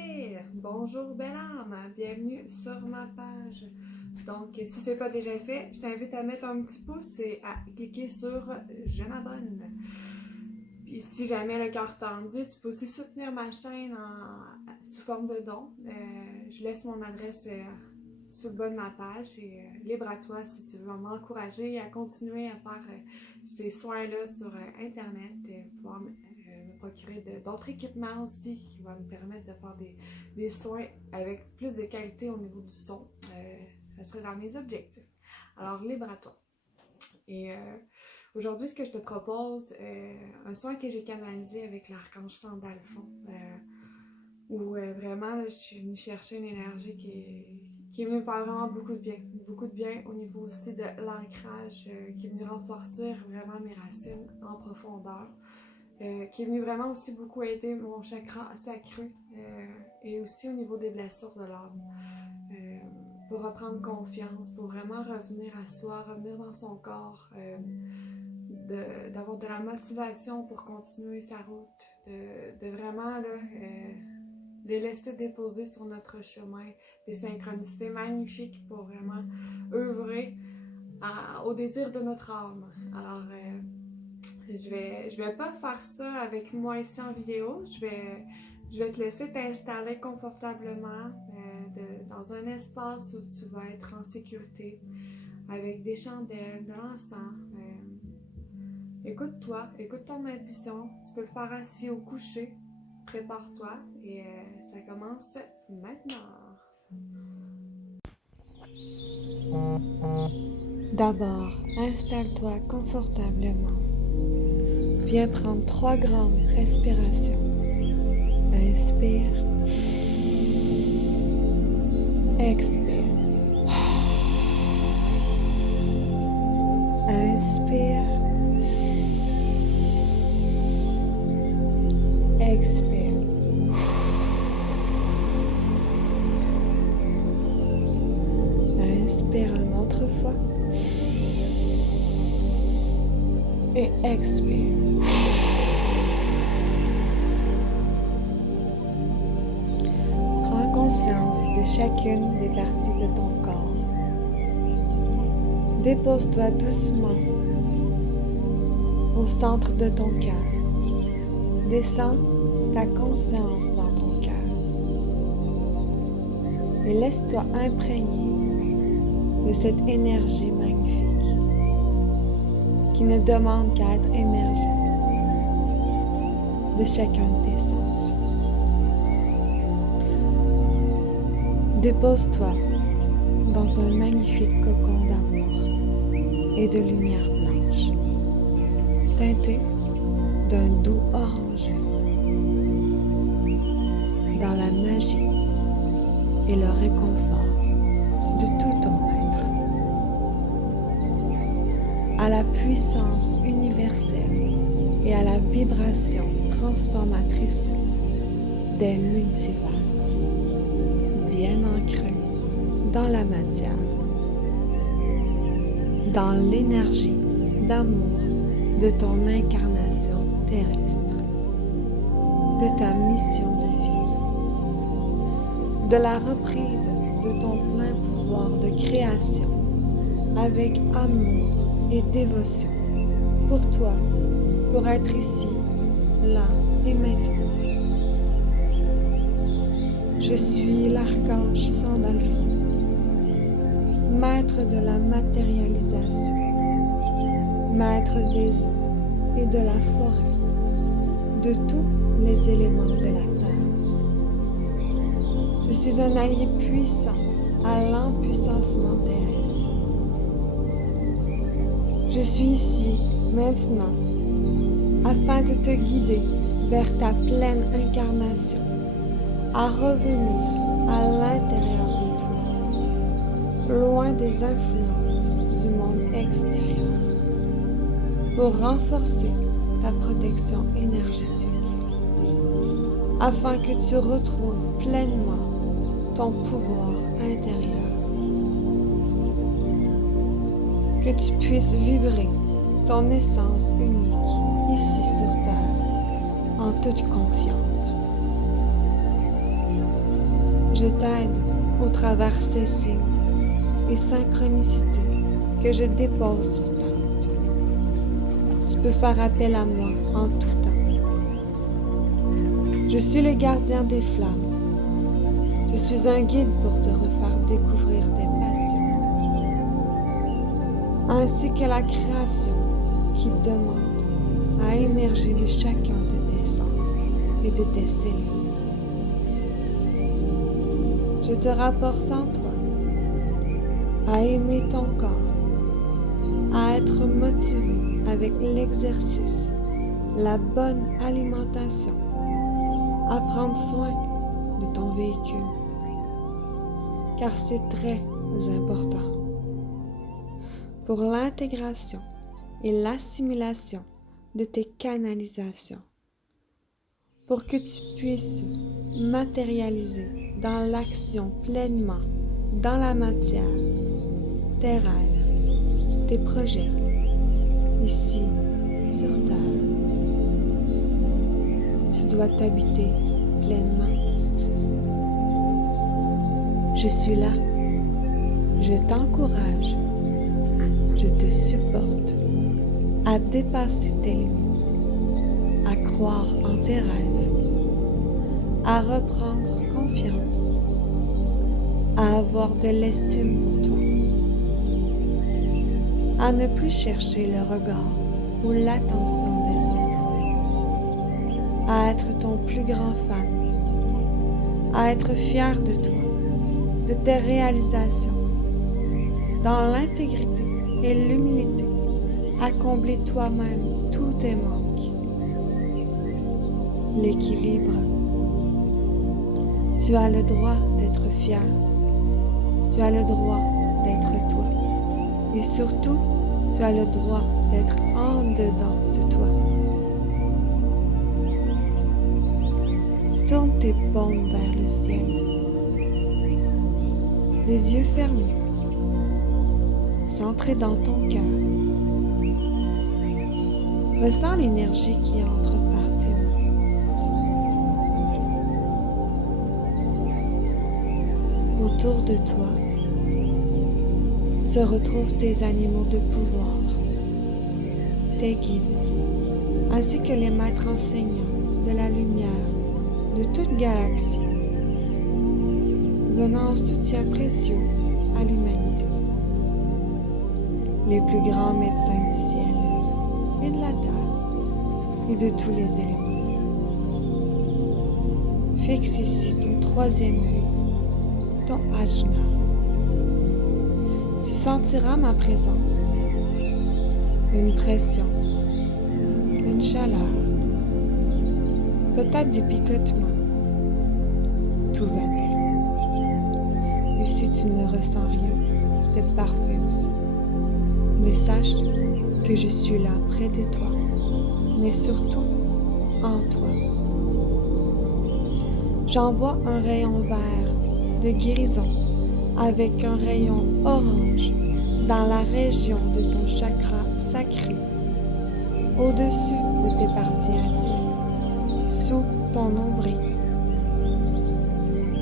Polarité! Bonjour belle âme, bienvenue sur ma page. Donc si c'est pas déjà fait, je t'invite à mettre un petit pouce et à cliquer sur je m'abonne. Puis si jamais le cœur t'en dit, tu peux aussi soutenir ma chaîne sous forme de don. Je laisse mon adresse sur le bas de ma page et libre à toi si tu veux m'encourager à continuer à faire ces soins-là sur Internet et pouvoir me procurer d'autres équipements aussi qui vont me permettre de faire des soins avec plus de qualité au niveau du son. Ça serait dans mes objectifs. Alors, libre à toi. Et aujourd'hui, ce que je te propose, un soin que j'ai canalisé avec l'archange Sandalphon, où vraiment, là, je suis venue chercher une énergie qui est venue me faire vraiment beaucoup de bien au niveau aussi de l'ancrage, qui est venue renforcer vraiment mes racines en profondeur, qui est venue vraiment aussi beaucoup aider mon chakra sacré et aussi au niveau des blessures de l'âme, pour reprendre confiance, pour vraiment revenir à soi, revenir dans son corps, d'avoir de la motivation pour continuer sa route, de vraiment là, les laisser déposer sur notre chemin, des synchronicités magnifiques pour vraiment œuvrer au désir de notre âme. Alors, je vais pas faire ça avec moi ici en vidéo, je vais te laisser t'installer confortablement dans un espace où tu vas être en sécurité, avec des chandelles, de l'encens. Écoute-toi, écoute ton intuition, tu peux le faire assis ou couché. Prépare-toi et ça commence maintenant. D'abord, installe-toi confortablement. Viens prendre 3 grandes respirations. Inspire. Expire. Inspire. Expire. Inspire une autre fois. Et expire. Prends conscience de chacune des parties de ton corps. Dépose-toi doucement au centre de ton cœur. Descends ta conscience dans ton cœur. Et laisse-toi imprégner de cette énergie magnifique qui ne demande qu'à être émergée de chacun de tes sens. Dépose-toi dans un magnifique cocon d'amour et de lumière blanche, teinté d'un doux orangé, dans la magie et le réconfort de tout ton être, à la puissance universelle et à la vibration transformatrice des multivers, bien ancrés dans la matière, dans l'énergie d'amour de ton incarnation terrestre, de ta mission de vie, de la reprise de ton plein pouvoir de création avec amour et dévotion pour toi, pour être ici, là et maintenant. Je suis l'archange Sandalphon, maître de la matérialisation, maître des eaux et de la forêt, de tous les éléments de la terre. Je suis un allié puissant à l'empuissancement terrestre. Je suis ici, maintenant, afin de te guider vers ta pleine incarnation, à revenir à l'intérieur de toi, loin des influences du monde extérieur, pour renforcer ta protection énergétique, afin que tu retrouves pleinement ton pouvoir intérieur, que tu puisses vibrer ton essence unique ici sur Terre en toute confiance. Je t'aide au travers ces signes et synchronicités que je dépose sur ta route. Tu peux faire appel à moi en tout temps. Je suis le gardien des flammes. Je suis un guide pour te refaire découvrir tes passions, ainsi que la création qui demande à émerger de chacun de tes sens et de tes cellules. Je te rapporte en toi à aimer ton corps, à être motivé avec l'exercice, la bonne alimentation, à prendre soin de ton véhicule, car c'est très important pour l'intégration et l'assimilation de tes canalisations, pour que tu puisses matérialiser dans l'action pleinement, dans la matière, tes rêves, tes projets, ici, sur Terre. Tu dois t'habiter pleinement. Je suis là. Je t'encourage. Je te supporte à dépasser tes limites, à croire en tes rêves, à reprendre confiance, à avoir de l'estime pour toi, à ne plus chercher le regard ou l'attention des autres, à être ton plus grand fan, à être fier de toi, de tes réalisations, dans l'intégrité et l'humilité, à combler toi-même tous tes manques. L'équilibre. Tu as le droit d'être fier. Tu as le droit d'être toi. Et surtout, tu as le droit d'être en dedans de toi. Tourne tes paumes vers le ciel. Les yeux fermés. Centré dans ton cœur. Ressens l'énergie qui entre par tes mains. Autour de toi se retrouvent tes animaux de pouvoir, tes guides, ainsi que les maîtres enseignants de la lumière de toute galaxie, venant en soutien précieux à l'humanité. Les plus grands médecins du ciel et de la terre et de tous les éléments. Fixe ici ton troisième œil, ton ajna. Tu sentiras ma présence, une pression, une chaleur, peut-être des picotements. Tout va bien. Et si tu ne ressens rien, c'est parfait aussi. Mais sache que je suis là près de toi, mais surtout en toi. J'envoie un rayon vert de guérison avec un rayon orange dans la région de ton chakra sacré, au-dessus de tes parties intimes, sous ton nombril.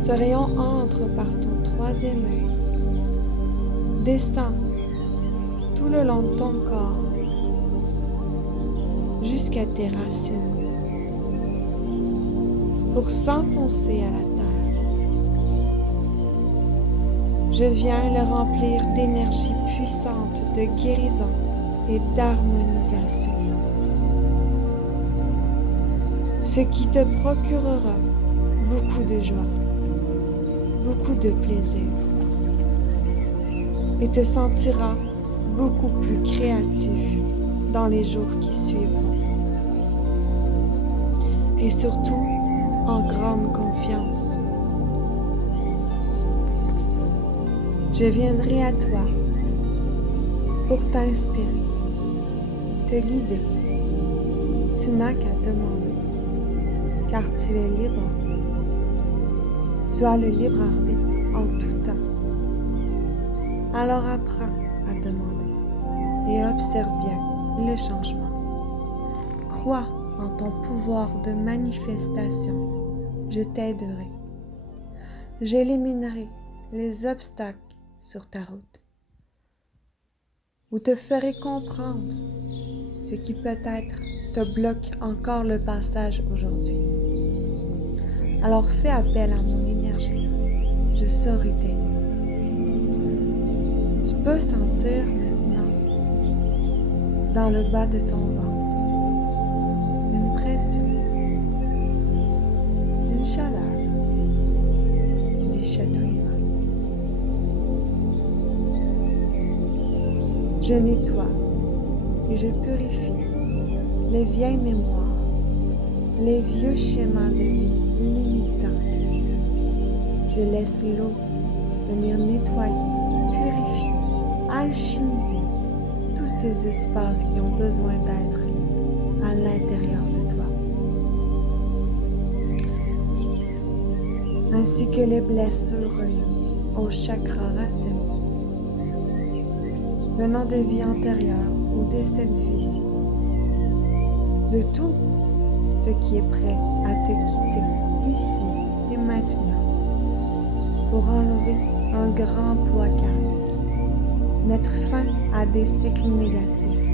Ce rayon entre par ton troisième œil, descend tout le long de ton corps, jusqu'à tes racines, pour s'enfoncer à la terre. Je viens le remplir d'énergie puissante de guérison et d'harmonisation, ce qui te procurera beaucoup de joie, beaucoup de plaisir, et te sentiras beaucoup plus créatif dans les jours qui suivront. Et surtout, en grande confiance. Je viendrai à toi pour t'inspirer, te guider. Tu n'as qu'à demander, car tu es libre. Tu as le libre arbitre en tout temps. Alors apprends à demander et observe bien le changement. Crois en ton pouvoir de manifestation. Je t'aiderai. j'éliminerai les obstacles sur ta route ou te ferai comprendre ce qui peut-être te bloque encore le passage aujourd'hui. Alors fais appel à mon énergie, je saurai t'aider. Tu peux sentir maintenant dans le bas de ton ventre une pression, une chaleur, des chatouillements. Je nettoie et je purifie les vieilles mémoires, les vieux schémas de vie limitants. Je laisse l'eau venir nettoyer, purifier, alchimiser tous ces espaces qui ont besoin d'être à l'intérieur de toi. Ainsi que les blessures reliées au chakra racine, venant de vie antérieure ou de cette vie-ci, de tout ce qui est prêt à te quitter ici et maintenant pour enlever un grand poids karmique, mettre fin à des cycles négatifs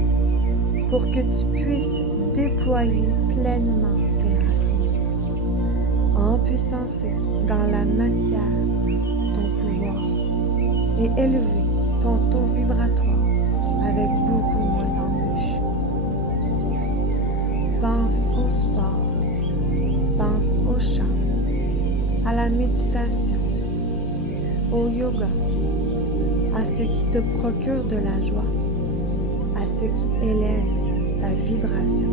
pour que tu puisses déployer pleinement tes racines, empuissancer dans la matière ton pouvoir et élever ton taux vibratoire avec beaucoup moins d'embûches. Pense au sport, pense au chant, à la méditation, au yoga, à ce qui te procure de la joie, à ce qui élève ta vibration.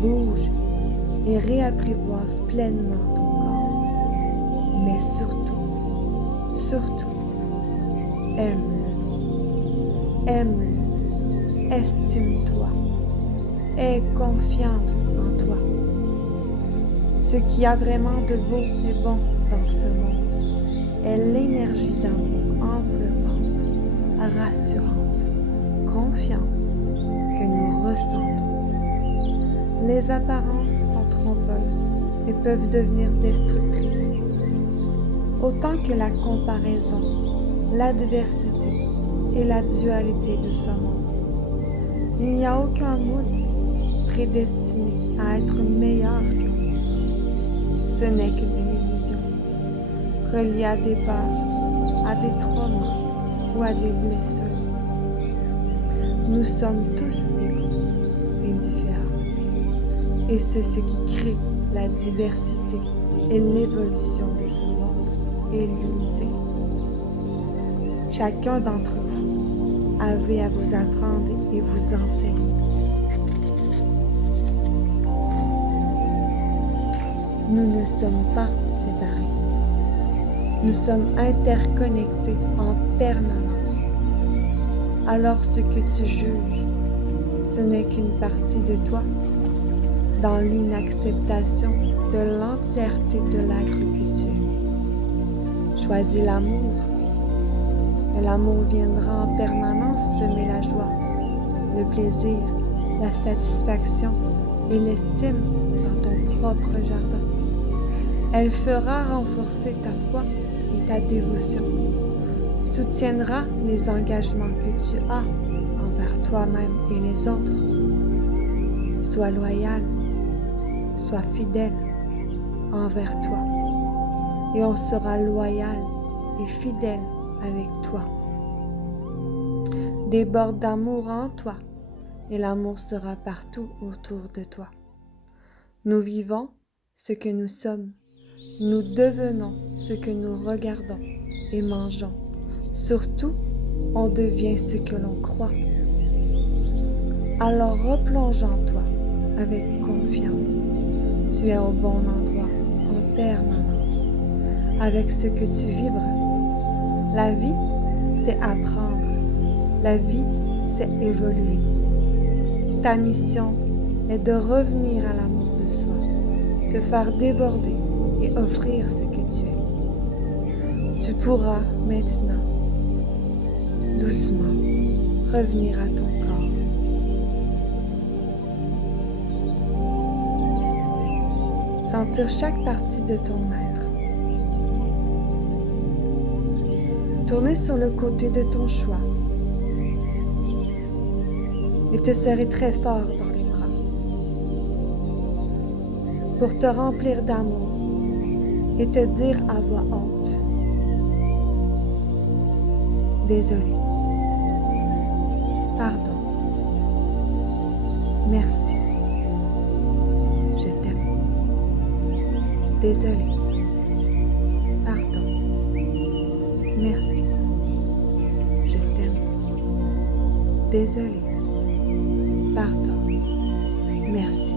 Bouge et réapprivoise pleinement ton corps, mais surtout, aime-le, estime-toi, aie confiance en toi. Ce qu'il y a vraiment de beau et bon dans ce monde est l'énergie d'amour enveloppante, rassurante, confiante que nous ressentons. Les apparences sont trompeuses et peuvent devenir destructrices. Autant que la comparaison, l'adversité et la dualité de ce monde. Il n'y a aucun moule prédestiné à être meilleur qu'un autre. Ce n'est que de l'illusion, reliée à des peurs, à des traumas ou à des blessures. Nous sommes tous égaux et différents. Et c'est ce qui crée la diversité et l'évolution de ce monde et l'unité. Chacun d'entre vous avait à vous apprendre et vous enseigner. Nous ne sommes pas séparés. Nous sommes interconnectés en permanence. Alors ce que tu juges, ce n'est qu'une partie de toi, dans l'inacceptation de l'entièreté de l'être que tu es. Choisis l'amour, et l'amour viendra en permanance semer la joie, le plaisir, la satisfaction et l'estime dans ton propre jardin. Elle fera renforcer ta foi et ta dévotion, soutiendra les engagements que tu as envers toi-même et les autres. Sois loyal, sois fidèle envers toi, et on sera loyal et fidèle avec toi. Déborde d'amour en toi, et l'amour sera partout autour de toi. Nous vivons ce que nous sommes. Nous devenons ce que nous regardons et mangeons. Surtout, on devient ce que l'on croit. Alors replonge en toi avec confiance. Tu es au bon endroit en permanence, avec ce que tu vibres. La vie, c'est apprendre. La vie, c'est évoluer. Ta mission est de revenir à l'amour de soi, te faire déborder et offrir ce que tu es. Tu pourras maintenant, doucement, revenir à ton corps. Sentir chaque partie de ton être. tourner sur le côté de ton choix et te serrer très fort dans les bras pour te remplir d'amour et te dire à voix haute: désolé, pardon, merci, je t'aime, désolé, pardon, merci, je t'aime, désolé, pardon, merci.